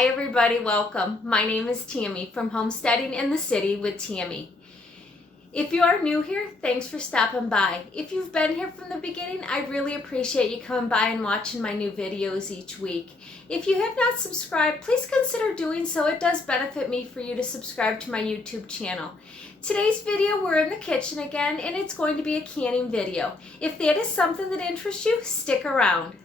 Hi everybody, welcome. My name is Tammy from Homesteading in the City with Tammy. If you are new here, thanks for stopping by. If you've been here from the beginning, I really appreciate you coming by and watching my new videos each week. If you have not subscribed, please consider doing so. It does benefit me for you to subscribe to my YouTube channel. Today's video, we're in the kitchen again, and it's going to be a canning video. If that is something that interests you, stick around.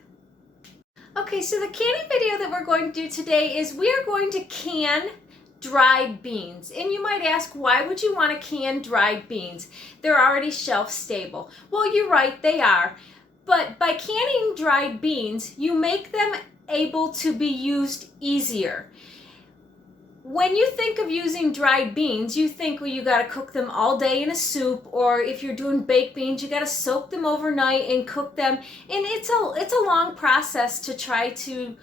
Okay, so the canning video that we're going to do today is we are going to can dried beans. And you might ask, why would you want to can dried beans? They're already shelf stable. Well, you're right, they are. But by canning dried beans, you make them able to be used easier. When you think of using dried beans, you think, well, you got to cook them all day in a soup, or if you're doing baked beans, you got to soak them overnight and cook them. And it's a long process to try to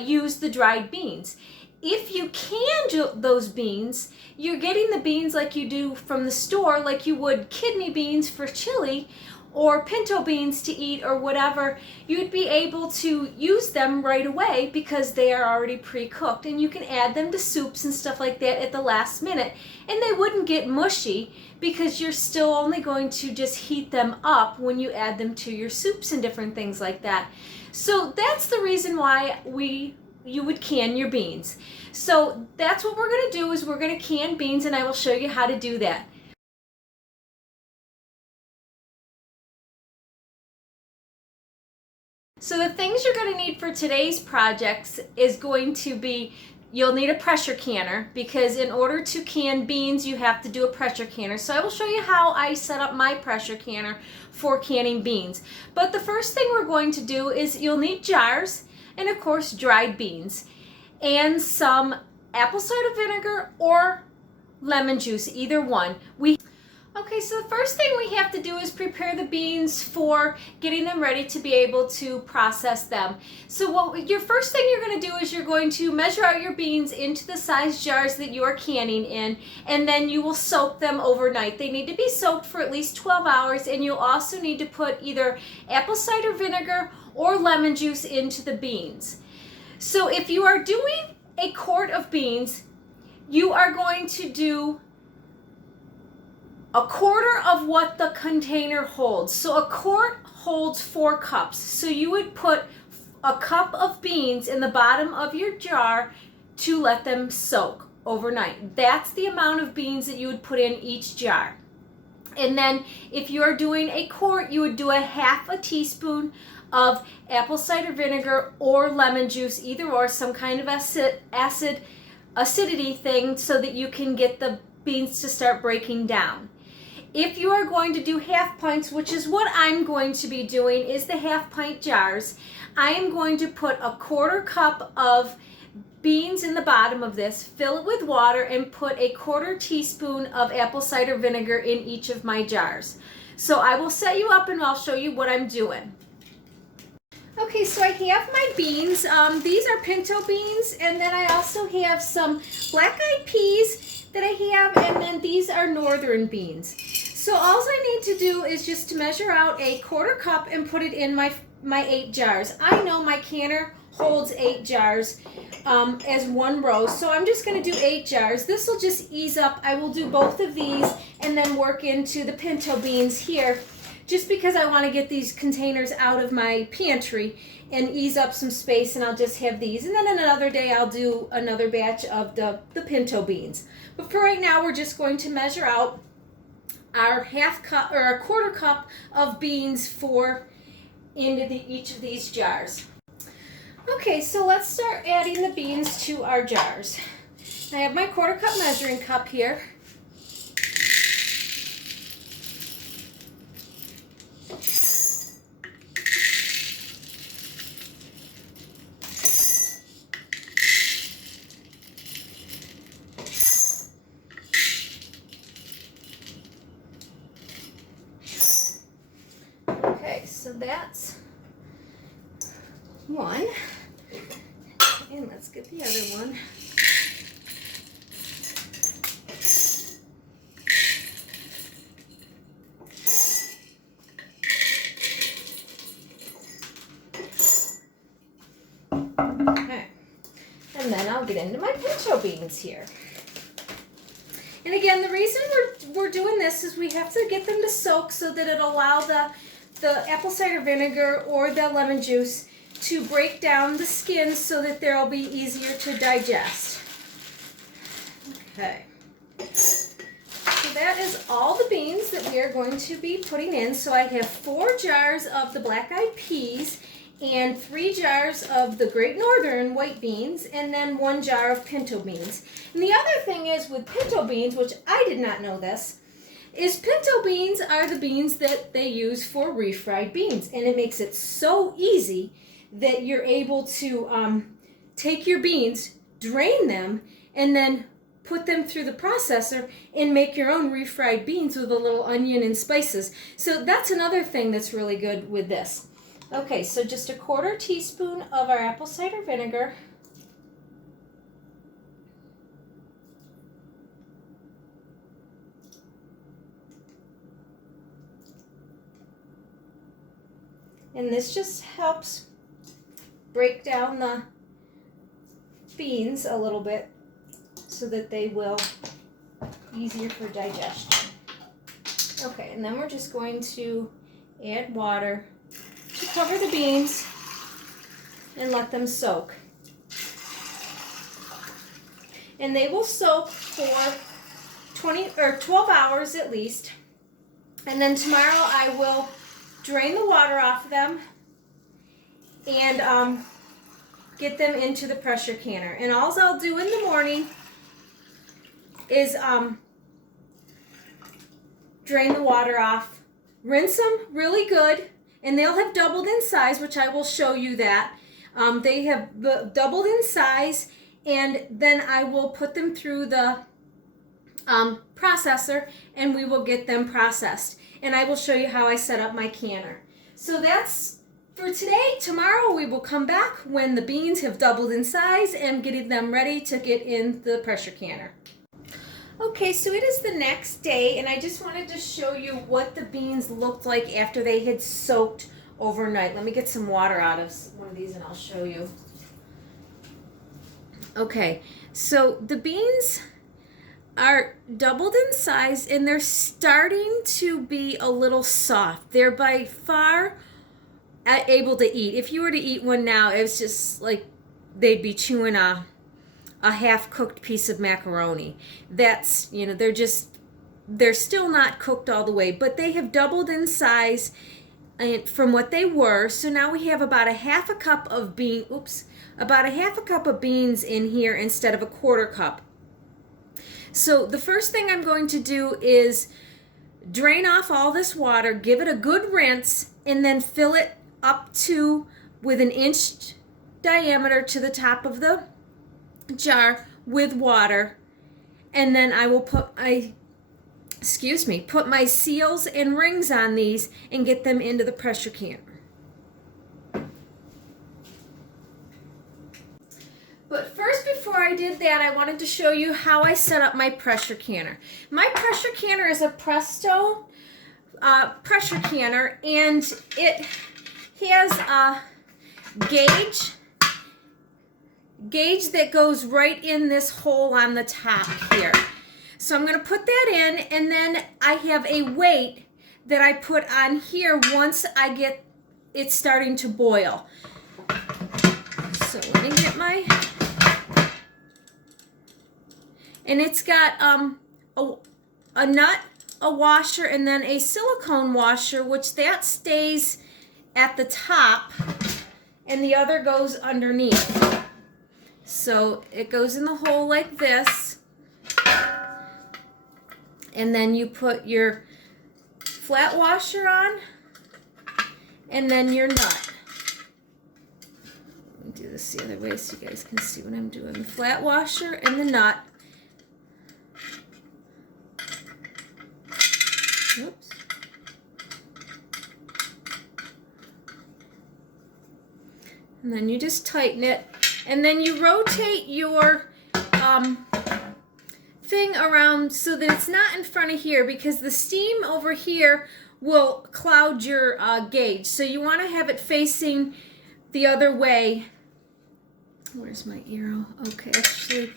use the dried beans. If you can those beans, you're getting the beans like you do from the store, like you would kidney beans for chili or pinto beans to eat or whatever. You'd be able to use them right away because they are already pre-cooked, and you can add them to soups and stuff like that at the last minute, and they wouldn't get mushy because you're still only going to just heat them up when you add them to your soups and different things like that. So that's the reason why you would can your beans. So that's what we're going to do, is we're going to can beans, and I will show you how to do that. So the things you're going to need for today's projects is going to be, you'll need a pressure canner, because in order to can beans you have to do a pressure canner. So I will show you how I set up my pressure canner for canning beans. But the first thing we're going to do is you'll need jars, and of course dried beans, and some apple cider vinegar or lemon juice, either one. Okay, so the first thing we have to do is prepare the beans for getting them ready to be able to process them. So your first thing you're going to do is you're going to measure out your beans into the size jars that you are canning in, and then you will soak them overnight. They need to be soaked for at least 12 hours, and you'll also need to put either apple cider vinegar or lemon juice into the beans. So if you are doing a quart of beans, you are going to do a quarter of what the container holds. So a quart holds 4 cups. So you would put a cup of beans in the bottom of your jar to let them soak overnight. That's the amount of beans that you would put in each jar. And then if you are doing a quart, you would do a half a teaspoon of apple cider vinegar or lemon juice, either or, some kind of acidity thing, so that you can get the beans to start breaking down. If you are going to do half pints, which is what I'm going to be doing, is the half pint jars, I am going to put a quarter cup of beans in the bottom of this, fill it with water, and put a quarter teaspoon of apple cider vinegar in each of my jars. So I will set you up and I'll show you what I'm doing. Okay, so I have my beans. These are pinto beans, and then I also have some black-eyed peas that I have, and then these are northern beans. So all I need to do is just to measure out a quarter cup and put it in my 8 jars. I know my canner holds 8 jars as one row, so I'm just going to do 8 jars. This will just ease up. I will do both of these and then work into the pinto beans here, just because I want to get these containers out of my pantry and ease up some space, and I'll just have these. And then another day I'll do another batch of the pinto beans. But for right now, we're just going to measure out our half cup or a quarter cup of beans into each of these jars. Okay, so let's start adding the beans to our jars. I have my quarter cup measuring cup here. Okay, so that's one, and let's get the other one. Okay, And then I'll get into my pinto beans here. And again, the reason we're doing this is we have to get them to soak so that it'll allow the apple cider vinegar or the lemon juice to break down the skin so that they'll be easier to digest. Okay. So that is all the beans that we are going to be putting in. So I have 4 jars of the black-eyed peas and 3 jars of the Great Northern white beans, and then 1 jar of pinto beans. And the other thing is with pinto beans, which I did not know this, is pinto beans are the beans that they use for refried beans. And it makes it so easy that you're able to take your beans, drain them, and then put them through the processor and make your own refried beans with a little onion and spices. So that's another thing that's really good with this. Okay, so just a 1/4 teaspoon of our apple cider vinegar. And this just helps break down the beans a little bit so that they will easier for digestion. Okay, and then we're just going to add water to cover the beans and let them soak. And they will soak for 20 or 12 hours at least. And then tomorrow I will drain the water off of them and get them into the pressure canner. And all I'll do in the morning is drain the water off, rinse them really good, and they'll have doubled in size, which I will show you that. They have doubled in size, and then I will put them through the processor, and we will get them processed. And I will show you how I set up my canner. So that's for today. Tomorrow we will come back when the beans have doubled in size and getting them ready to get in the pressure canner. Okay, so it is the next day, and I just wanted to show you what the beans looked like after they had soaked overnight. Let me get some water out of one of these and I'll show you. Okay, so the beans are doubled in size and they're starting to be a little soft. They're by far able to eat. If you were to eat one now, it's just like they'd be chewing a half-cooked piece of macaroni. That's, you know, they're still not cooked all the way, but they have doubled in size from what they were. So now we have about a half a cup of beans in here instead of a 1/4 cup. So the first thing I'm going to do is drain off all this water, give it a good rinse, and then fill it up to with 1 inch diameter to the top of the jar with water. And then I will put my seals and rings on these and get them into the pressure canner. But first, before I did that, I wanted to show you how I set up my pressure canner. My pressure canner is a Presto pressure canner, and it has a gauge that goes right in this hole on the top here. So I'm going to put that in, and then I have a weight that I put on here once I get it starting to boil. So let me get my... And it's got a nut, a washer, and then a silicone washer, which that stays at the top, and the other goes underneath. So it goes in the hole like this, and then you put your flat washer on, and then your nut. Let me do this the other way so you guys can see what I'm doing. The flat washer and the nut. Oops. And then you just tighten it, and then you rotate your thing around so that it's not in front of here, because the steam over here will cloud your gauge. So you want to have it facing the other way Where's my arrow? Okay, actually,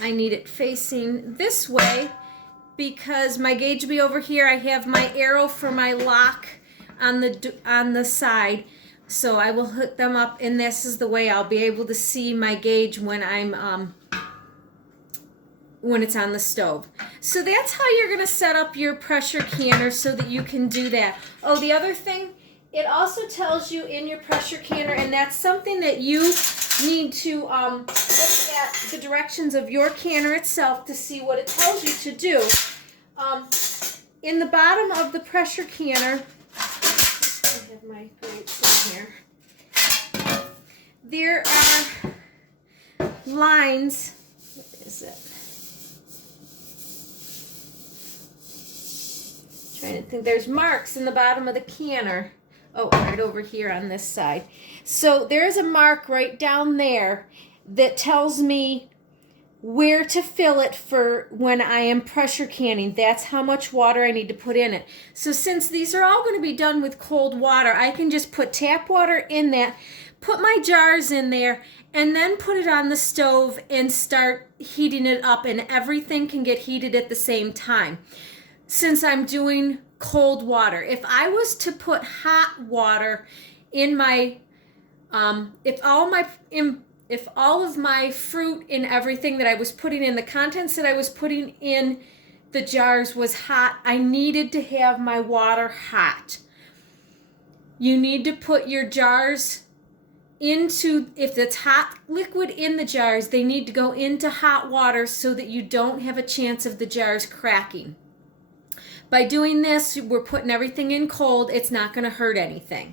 I need it facing this way because my gauge will be over here. I have my arrow for my lock on the side. So I will hook them up, and this is the way I'll be able to see my gauge when when it's on the stove. So that's how you're going to set up your pressure canner so that you can do that. Oh, the other thing, it also tells you in your pressure canner, and that's something that you need to look at the directions of your canner itself to see what it tells you to do. In the bottom of the pressure canner, I have my grates in here. There are lines. What is it? Trying to think. There's marks in the bottom of the canner. Oh, right over here on this side. So there is a mark right down there that tells me where to fill it for when I am pressure canning. That's how much water I need to put in it. So since these are all going to be done with cold water, I can just put tap water in that, put my jars in there, and then put it on the stove and start heating it up, and everything can get heated at the same time. Since I'm doing cold water, if I was to put hot water in my, if all of my fruit and everything that I was putting in, the contents that I was putting in the jars was hot, I needed to have my water hot. You need to put your jars into, if it's hot liquid in the jars, they need to go into hot water so that you don't have a chance of the jars cracking. By doing this, we're putting everything in cold. It's not going to hurt anything.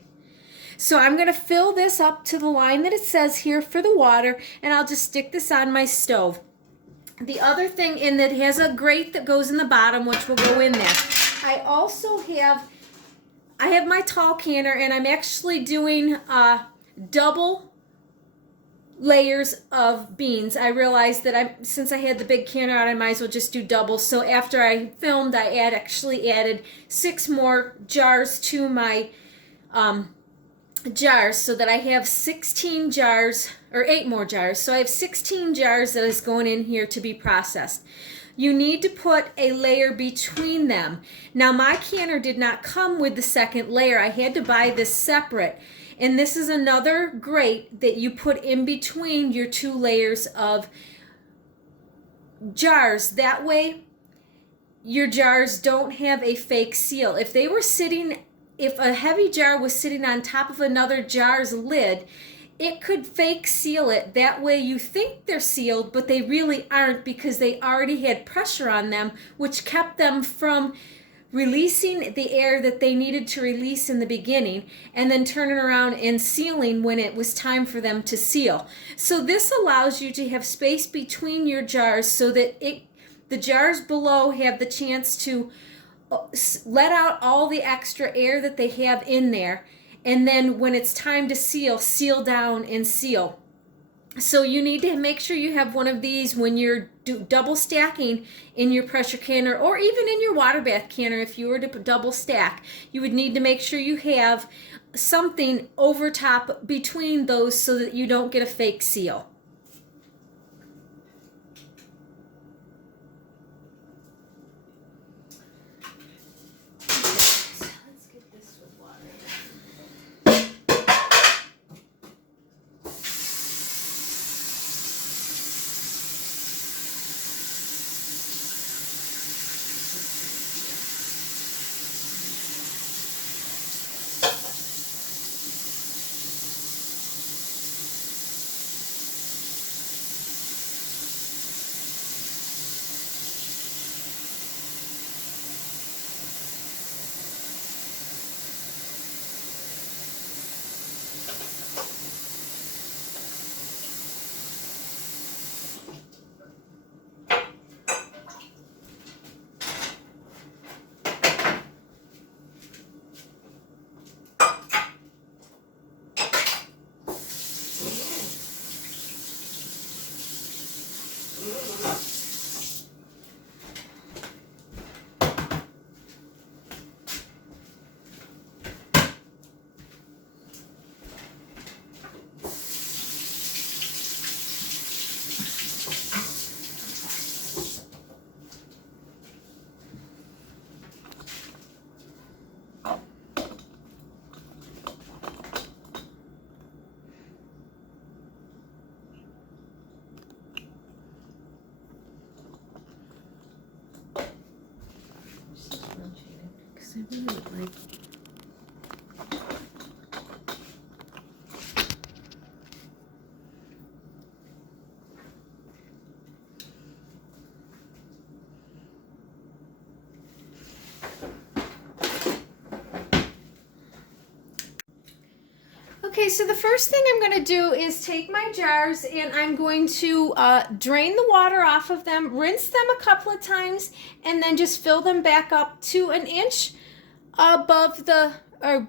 So I'm going to fill this up to the line that it says here for the water, and I'll just stick this on my stove. The other thing in that has a grate that goes in the bottom, which will go in there. I also have, my tall canner, and I'm actually doing double layers of beans. I realized that since I had the big canner out, I might as well just do double. So after I filmed, I actually added 6 more jars to my jars, so that I have 16 jars, or 8 more jars. So I have 16 jars that is going in here to be processed. You need to put a layer between them. Now my canner did not come with the second layer. I had to buy this separate. And this is another grate that you put in between your 2 layers of jars. That way your jars don't have a fake seal. If a heavy jar was sitting on top of another jar's lid, it could fake seal it. That way you think they're sealed, but they really aren't, because they already had pressure on them, which kept them from releasing the air that they needed to release in the beginning, and then turning around and sealing when it was time for them to seal. So this allows you to have space between your jars so that the jars below have the chance to let out all the extra air that they have in there, and then when it's time to seal down and seal. So you need to make sure you have one of these when you're double stacking in your pressure canner, or even in your water bath canner. If you were to double stack, you would need to make sure you have something over top between those so that you don't get a fake seal. Okay, so the first thing I'm going to do is take my jars and I'm going to drain the water off of them, rinse them a couple of times, and then just fill them back up to an inch above the, or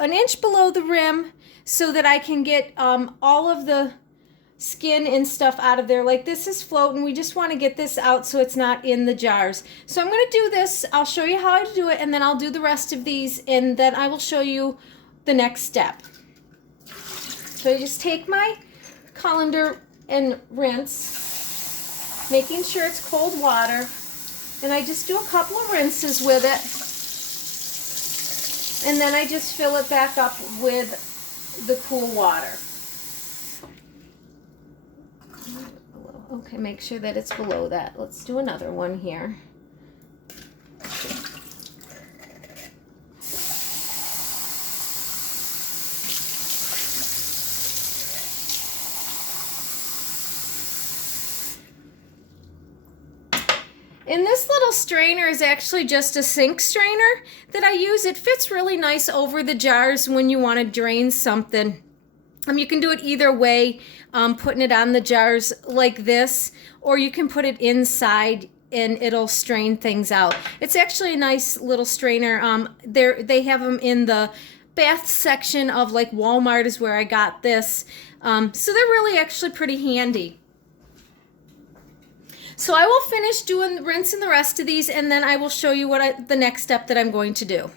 an inch below the rim, so that I can get all of the skin and stuff out of there. Like this is floating. We just want to get this out so it's not in the jars. So I'm going to do this. I'll show you how to do it, and then I'll do the rest of these, and then I will show you the next step. So I just take my colander and rinse, making sure it's cold water, and I just do a couple of rinses with it, and then I just fill it back up with the cool water. Okay, make sure that it's below that. Let's do another one here. And this little strainer is actually just a sink strainer that I use. It fits really nice over the jars when you want to drain something. You can do it either way, putting it on the jars like this, or you can put it inside and it'll strain things out. It's actually a nice little strainer. They have them in the bath section of like Walmart is where I got this. So they're really actually pretty handy. So I will finish rinsing the rest of these, and then I will show you the next step that I'm going to do.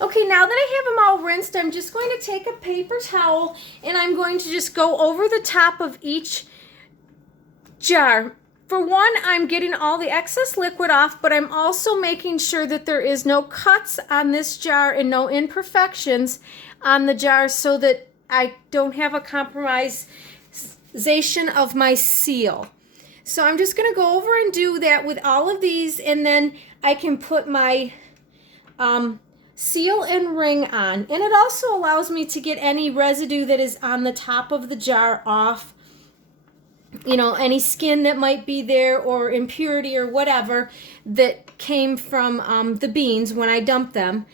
Okay, now that I have them all rinsed, I'm just going to take a paper towel and I'm going to just go over the top of each jar. For one, I'm getting all the excess liquid off, but I'm also making sure that there is no cuts on this jar and no imperfections on the jar, so that I don't have a compromisation of my seal. So I'm just going to go over and do that with all of these, and then I can put my seal and ring on. And it also allows me to get any residue that is on the top of the jar off. You know, any skin that might be there, or impurity or whatever that came from the beans when I dump them.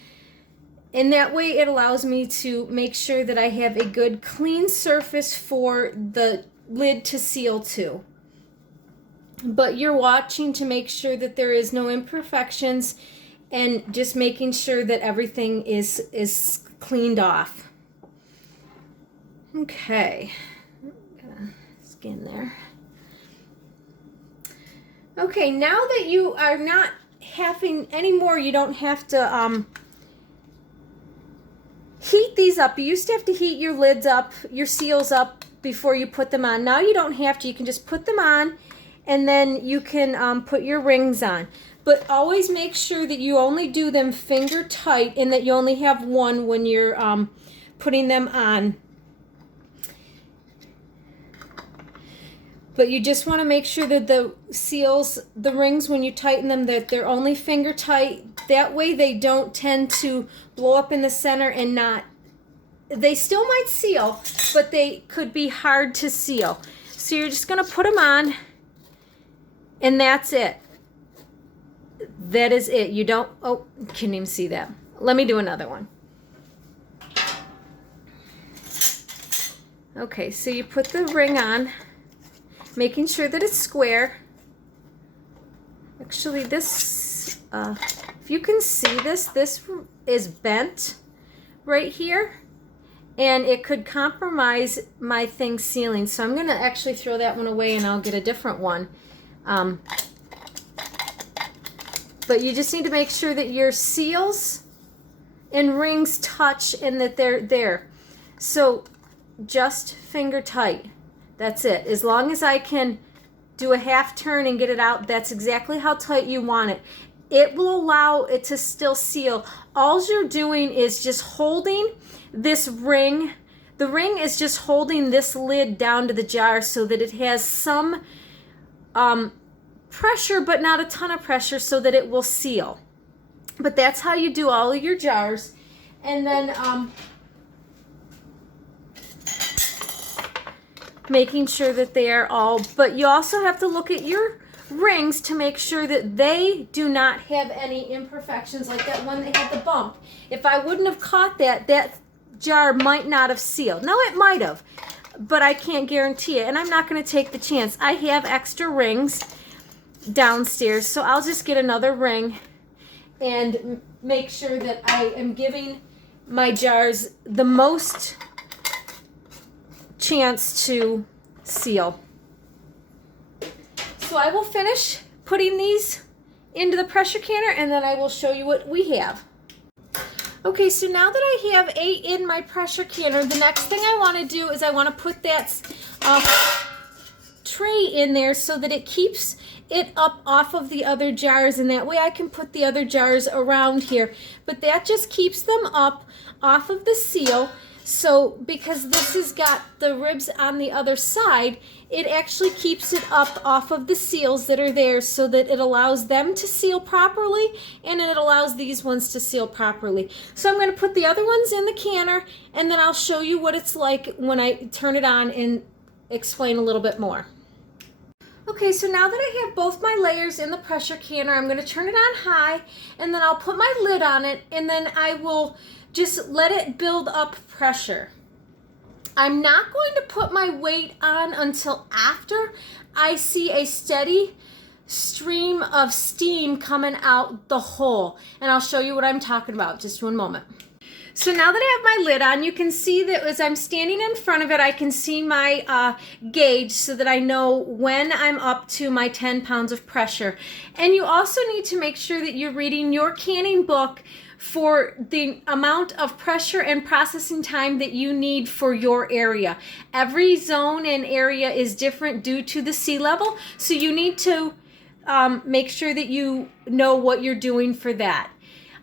And that way it allows me to make sure that I have a good clean surface for the lid to seal to. But you're watching to make sure that there is no imperfections, and just making sure that everything is cleaned off. Okay, skin there. Okay, now that you are not having anymore, you don't have to heat these up. You used to have to heat your lids up, your seals up before you put them on. Now you don't have to. You can just put them on, and then you can put your rings on. But always make sure that you only do them finger tight, and that you only have one when you're putting them on. But you just want to make sure that the seals, the rings, when you tighten them, that they're only finger tight. That way they don't tend to blow up in the center and not, they still might seal, but they could be hard to seal. So you're just going to put them on, and that's it. That is it. You don't, oh, can't even see that. Let me do another one. Okay, so you put the ring on, making sure that it's square. Actually, this, if you can see this is bent right here, and it could compromise my thing sealing. So I'm going to actually throw that one away, and I'll get a different one. But you just need to make sure that your seals and rings touch and that they're there. So just finger tight. That's it. As long as I can do a half turn and get it out, that's exactly how tight you want it. It will allow it to still seal. All you're doing is just holding this ring. The ring is just holding this lid down to the jar so that it has some pressure, but not a ton of pressure, so that it will seal. But that's how you do all of your jars. And then making sure that they are all, but you also have to look at your rings to make sure that they do not have any imperfections, like that one that had the bump. If I wouldn't have caught that jar might not have sealed. No, it might have, but I can't guarantee it, and I'm not going to take the chance. I have extra rings downstairs, so I'll just get another ring and make sure that I am giving my jars the most chance to seal. So I will finish putting these into the pressure canner, and then I will show you what we have. Okay, so now that I have 8 in my pressure canner, the next thing I want to do is I want to put that tray in there so that it keeps it up off of the other jars, and that way I can put the other jars around here. But that just keeps them up off of the seal. So because this has got the ribs on the other side, it actually keeps it up off of the seals that are there, so that it allows them to seal properly, and it allows these ones to seal properly. So I'm going to put the other ones in the canner, and then I'll show you what it's like when I turn it on and explain a little bit more. Okay, so now that I have both my layers in the pressure canner, I'm going to turn it on high, and then I'll put my lid on it, and then I will just let it build up pressure. I'm not going to put my weight on until after I see a steady stream of steam coming out the hole, and I'll show you what I'm talking about. Just one moment. So now that I have my lid on, you can see that as I'm standing in front of it, I can see my gauge so that I know when I'm up to my 10 pounds of pressure. And you also need to make sure that you're reading your canning book for the amount of pressure and processing time that you need for your area. Every zone and area is different due to the sea level, so you need to make sure that you know what you're doing for that.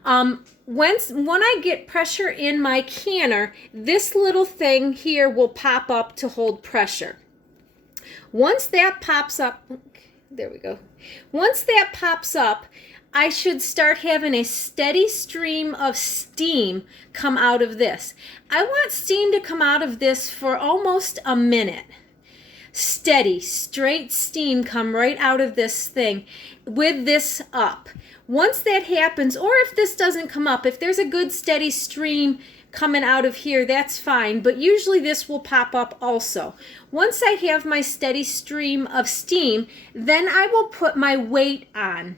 When I get pressure in my canner, this little thing here will pop up to hold pressure. Once that pops up, there we go. Once that pops up, I should start having a steady stream of steam come out of this. I want steam to come out of this for almost a minute. Steady, straight steam come right out of this thing with this up. Once that happens, or if this doesn't come up, if there's a good steady stream coming out of here, that's fine, but usually this will pop up also. Once I have my steady stream of steam, then I will put my weight on.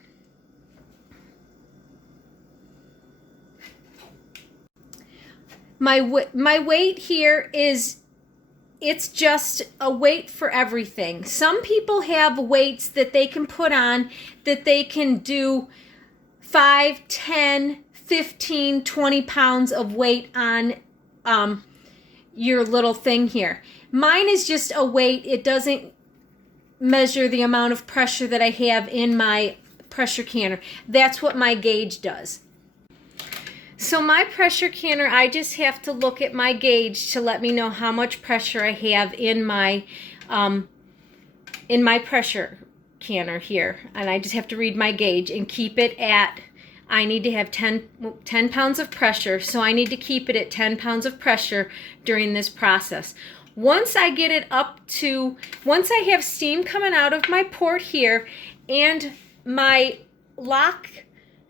My weight here is, it's just a weight for everything. Some people have weights that they can put on that they can do 5, 10, 15, 20 pounds of weight on your little thing here. Mine is just a weight. It doesn't measure the amount of pressure that I have in my pressure canner. That's what my gauge does. So my pressure canner, I just have to look at my gauge to let me know how much pressure I have in my pressure canner here. And I just have to read my gauge and keep it at, I need to have 10 pounds of pressure, so I need to keep it at 10 pounds of pressure during this process. Once I get it up to, once I have steam coming out of my port here and my lock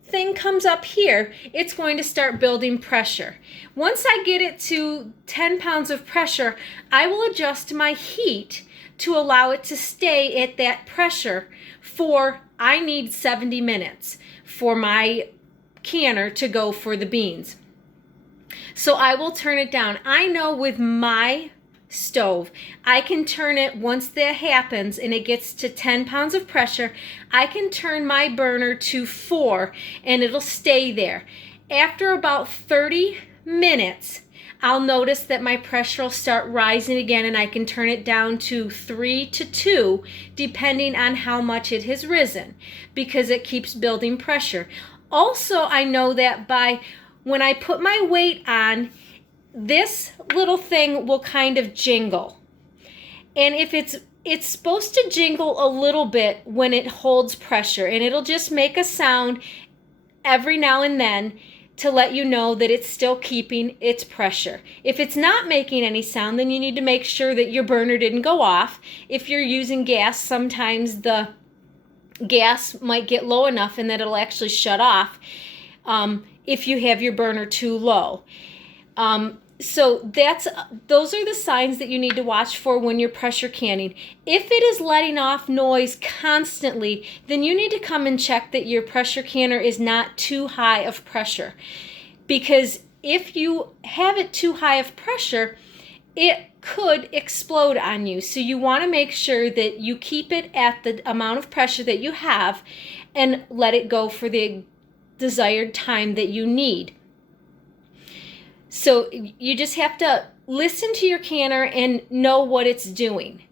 thing comes up here, it's going to start building pressure. Once I get it to 10 pounds of pressure, I will adjust my heat to allow it to stay at that pressure for, I need 70 minutes for my canner to go for the beans. So I will turn it down. I know with my stove, I can turn it, once that happens and it gets to 10 pounds of pressure, I can turn my burner to 4 and it'll stay there. After about 30 minutes, I'll notice that my pressure will start rising again, and I can turn it down to 3 to 2 depending on how much it has risen, because it keeps building pressure. Also, I know that by when I put my weight on, this little thing will kind of jingle. And if it's supposed to jingle a little bit when it holds pressure, and it'll just make a sound every now and then to let you know that it's still keeping its pressure. If it's not making any sound, then you need to make sure that your burner didn't go off. If you're using gas, sometimes the gas might get low enough and that it'll actually shut off if you have your burner too low. So those are the signs that you need to watch for when you're pressure canning. If it is letting off noise constantly, then you need to come and check that your pressure canner is not too high of pressure. Because if you have it too high of pressure, it could explode on you. So you want to make sure that you keep it at the amount of pressure that you have and let it go for the desired time that you need. So you just have to listen to your canner and know what it's doing.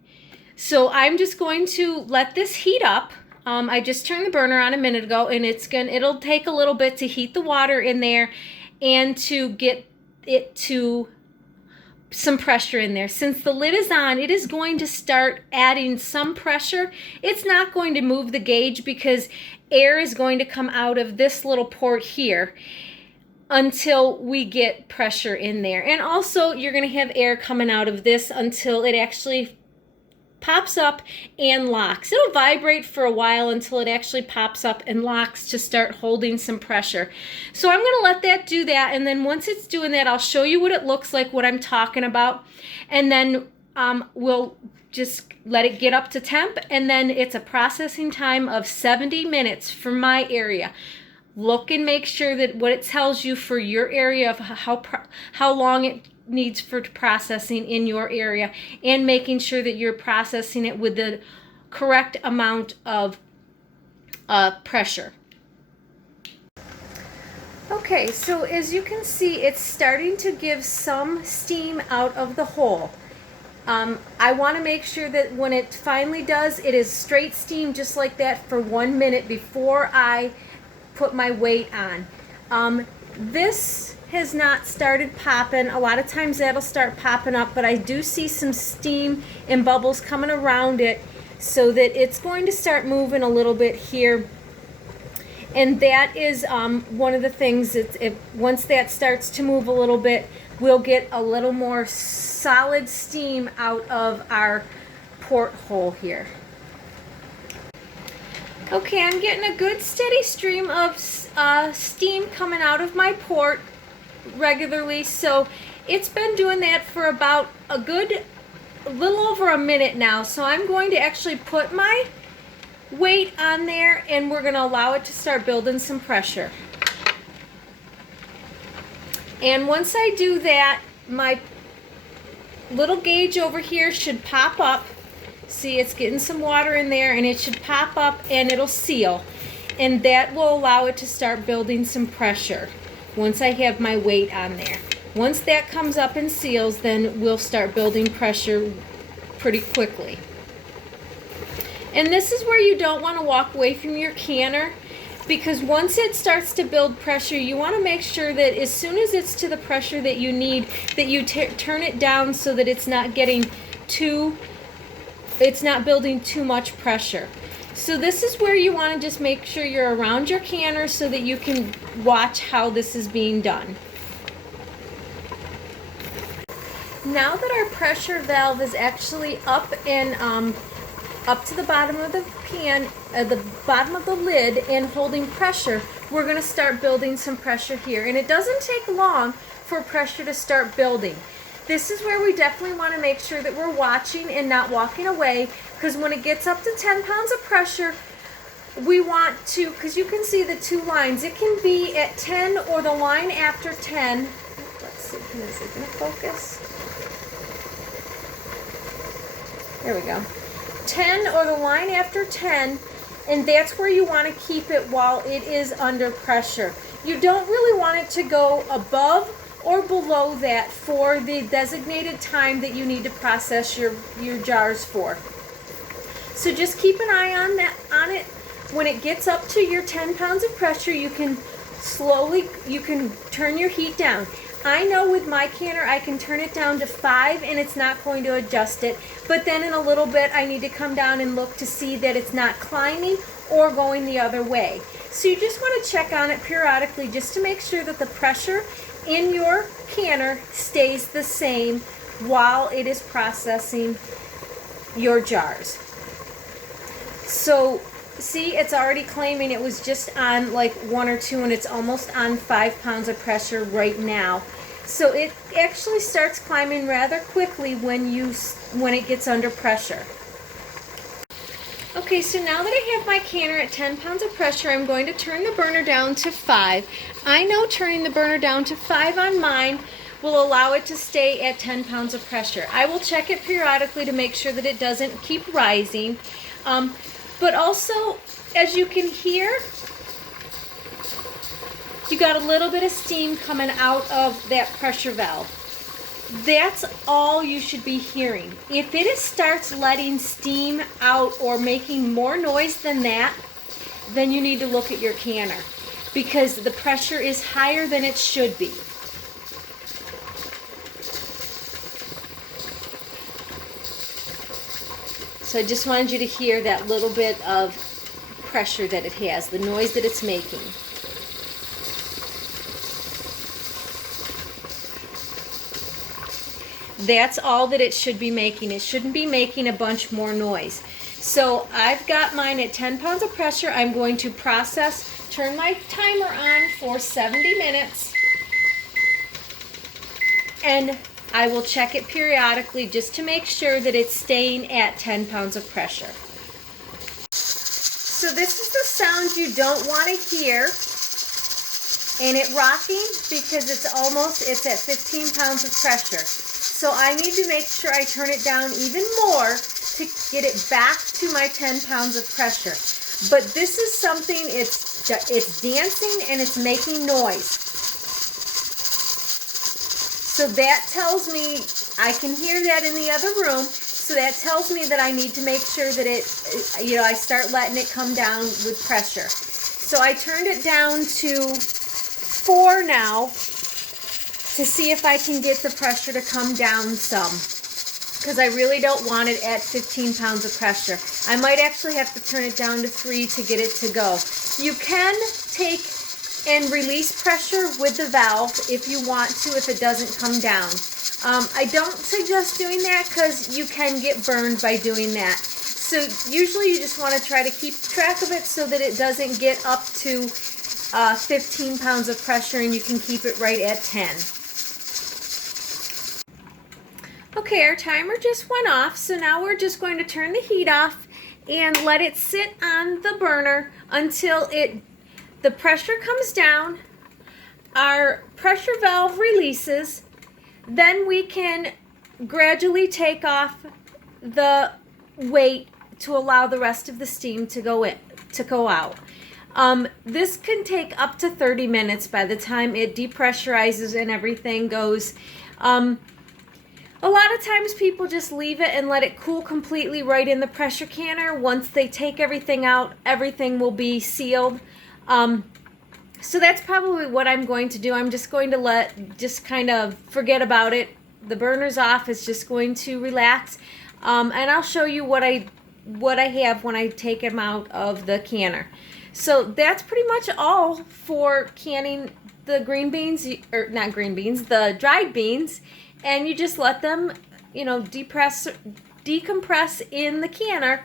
So I'm just going to let this heat up. I just turned the burner on a minute ago, and it'll take a little bit to heat the water in there and to get it to some pressure in there. Since the lid is on, it is going to start adding some pressure. It's not going to move the gauge because air is going to come out of this little port here until we get pressure in there. And also you're going to have air coming out of this until it actually pops up and locks. It'll vibrate for a while until it actually pops up and locks to start holding some pressure. So I'm going to let that do that, and then once it's doing that, I'll show you what it looks like, what I'm talking about, and then we'll just let it get up to temp, and then it's a processing time of 70 minutes for my area. Look and make sure that what it tells you for your area of how long it needs for processing in your area, and making sure that you're processing it with the correct amount of pressure. Okay, so as you can see, it's starting to give some steam out of the hole. I want to make sure that when it finally does, it is straight steam just like that for 1 minute before I put my weight on. This has not started popping. A lot of times that'll start popping up, but I do see some steam and bubbles coming around it, so that it's going to start moving a little bit here. And that is one of the things that once that starts to move a little bit, we'll get a little more solid steam out of our porthole here. Okay, I'm getting a good steady stream of steam coming out of my port regularly, so it's been doing that for about a little over a minute now. So I'm going to actually put my weight on there, and we're going to allow it to start building some pressure. And once I do that, my little gauge over here should pop up. See, it's getting some water in there, and it should pop up and it'll seal, and that will allow it to start building some pressure once I have my weight on there. Once that comes up and seals, then we'll start building pressure pretty quickly. And this is where you don't want to walk away from your canner, because once it starts to build pressure, you want to make sure that as soon as it's to the pressure that you need, that you turn it down so that it's not building too much pressure. So this is where you want to just make sure you're around your canner so that you can watch how this is being done. Now that our pressure valve is actually up and up to the bottom of the pan, the bottom of the lid, and holding pressure, we're going to start building some pressure here. And it doesn't take long for pressure to start building. This is where we definitely want to make sure that we're watching and not walking away, because when it gets up to 10 pounds of pressure, we want to, because you can see the two lines, it can be at 10 or the line after 10. Let's see, is it going to focus? There we go. 10 or the line after 10, and that's where you want to keep it while it is under pressure. You don't really want it to go above or below that for the designated time that you need to process your jars for. So just keep an eye on it. When it gets up to your 10 pounds of pressure, you can turn your heat down. I know with my canner I can turn it down to 5 and it's not going to adjust it, but then in a little bit I need to come down and look to see that it's not climbing or going the other way. So you just want to check on it periodically just to make sure that the pressure in your canner stays the same while it is processing your jars. So see, it's already claiming it was just on like 1 or 2, and it's almost on 5 pounds of pressure right now. So it actually starts climbing rather quickly when it gets under pressure. Okay, so now that I have my canner at 10 pounds of pressure, I'm going to turn the burner down to 5. I know turning the burner down to 5 on mine will allow it to stay at 10 pounds of pressure. I will check it periodically to make sure that it doesn't keep rising. But also, as you can hear, you got a little bit of steam coming out of that pressure valve. That's all you should be hearing. If it starts letting steam out or making more noise than that, then you need to look at your canner because the pressure is higher than it should be. So I just wanted you to hear that little bit of pressure that it has, the noise that it's making. That's all that it should be making. It shouldn't be making a bunch more noise. So I've got mine at 10 pounds of pressure. I'm going to turn my timer on for 70 minutes. And I will check it periodically just to make sure that it's staying at 10 pounds of pressure. So this is the sound you don't want to hear. And it rocking because it's at 15 pounds of pressure. So I need to make sure I turn it down even more to get it back to my 10 pounds of pressure. But this is something, it's dancing and it's making noise. So that tells me, I can hear that in the other room, so that tells me that I need to make sure that I start letting it come down with pressure. So I turned it down to 4 now, to see if I can get the pressure to come down some, because I really don't want it at 15 pounds of pressure. I might actually have to turn it down to 3 to get it to go. You can take and release pressure with the valve if you want to, if it doesn't come down. I don't suggest doing that because you can get burned by doing that. So usually you just want to try to keep track of it so that it doesn't get up to 15 pounds of pressure and you can keep it right at 10. Okay, our timer just went off, so now we're just going to turn the heat off and let it sit on the burner until the pressure comes down, our pressure valve releases, then we can gradually take off the weight to allow the rest of the steam to go out. This can take up to 30 minutes by the time it depressurizes and everything goes. A lot of times people just leave it and let it cool completely right in the pressure canner. Once they take everything out, everything will be sealed. So that's probably what I'm going to do. I'm just going to just kind of forget about it. The burner's off. It's just going to relax. And I'll show you what I have when I take them out of the canner. So that's pretty much all for canning the green beans, or not green beans, the dried beans. And you just let them, decompress in the canner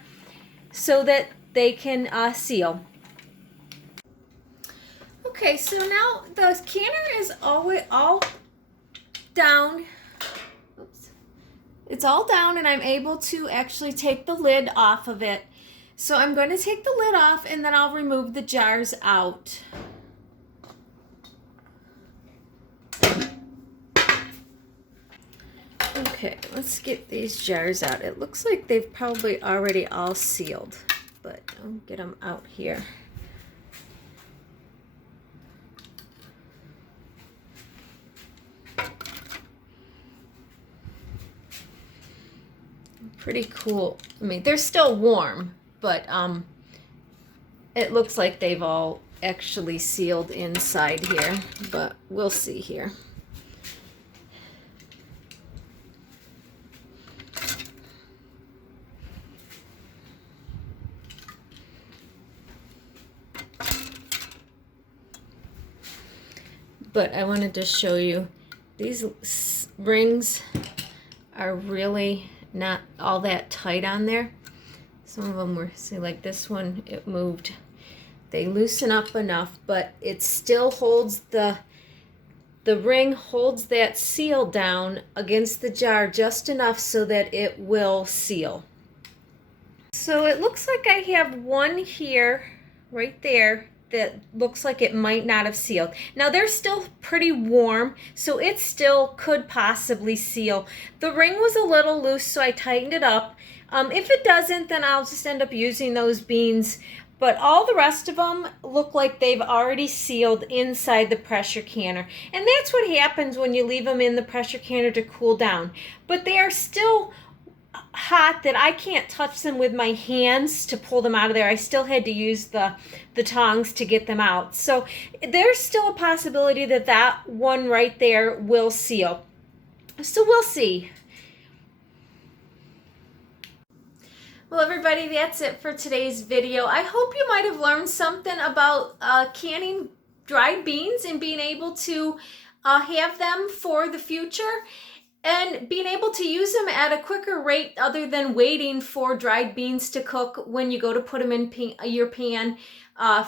so that they can seal. Okay, so now the canner is all down. Oops. It's all down and I'm able to actually take the lid off of it. So I'm going to take the lid off and then I'll remove the jars out. Okay, let's get these jars out. It looks like they've probably already all sealed, but I'll get them out here. Pretty cool. I mean, they're still warm, but it looks like they've all actually sealed inside here, but we'll see here. But I wanted to show you these rings are really not all that tight on there. Some of them were, see, like this one, it moved. They loosen up enough, but it still holds the the ring holds that seal down against the jar just enough so that it will seal. So it looks like I have one here, right there, that looks like it might not have sealed. Now they're still pretty warm, so it still could possibly seal. The ring was a little loose, so I tightened it up. If it doesn't, then I'll just end up using those beans. But all the rest of them look like they've already sealed inside the pressure canner. And that's what happens when you leave them in the pressure canner to cool down. But they are still hot that I can't touch them with my hands to pull them out of there. I still had to use the tongs to get them out. So there's still a possibility that that one right there will seal. So we'll see. Well, everybody, that's it for today's video. I hope you might have learned something about canning dried beans and being able to have them for the future and being able to use them at a quicker rate other than waiting for dried beans to cook when you go to put them in your pan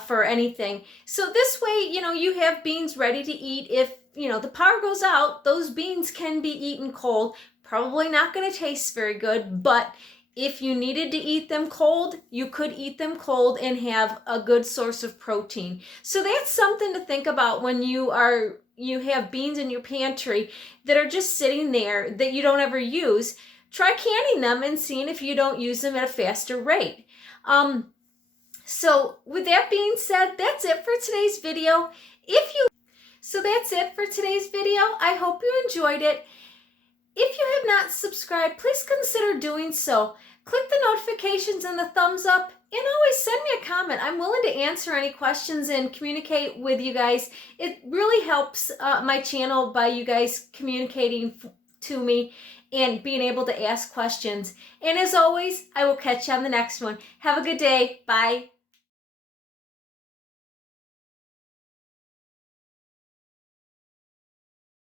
for anything. So this way, you have beans ready to eat. If, the power goes out, those beans can be eaten cold. Probably not going to taste very good, but if you needed to eat them cold, you could eat them cold and have a good source of protein. So that's something to think about when you have beans in your pantry that are just sitting there that you don't ever use. Try canning them and seeing if you don't use them at a faster rate. So with that being said, that's it for today's video. I hope you enjoyed it. If you have not subscribed, please consider doing so. Click the notifications and the thumbs up, and always send me a comment. I'm willing to answer any questions and communicate with you guys. It really helps my channel by you guys communicating to me and being able to ask questions. And as always, I will catch you on the next one. Have a good day. Bye.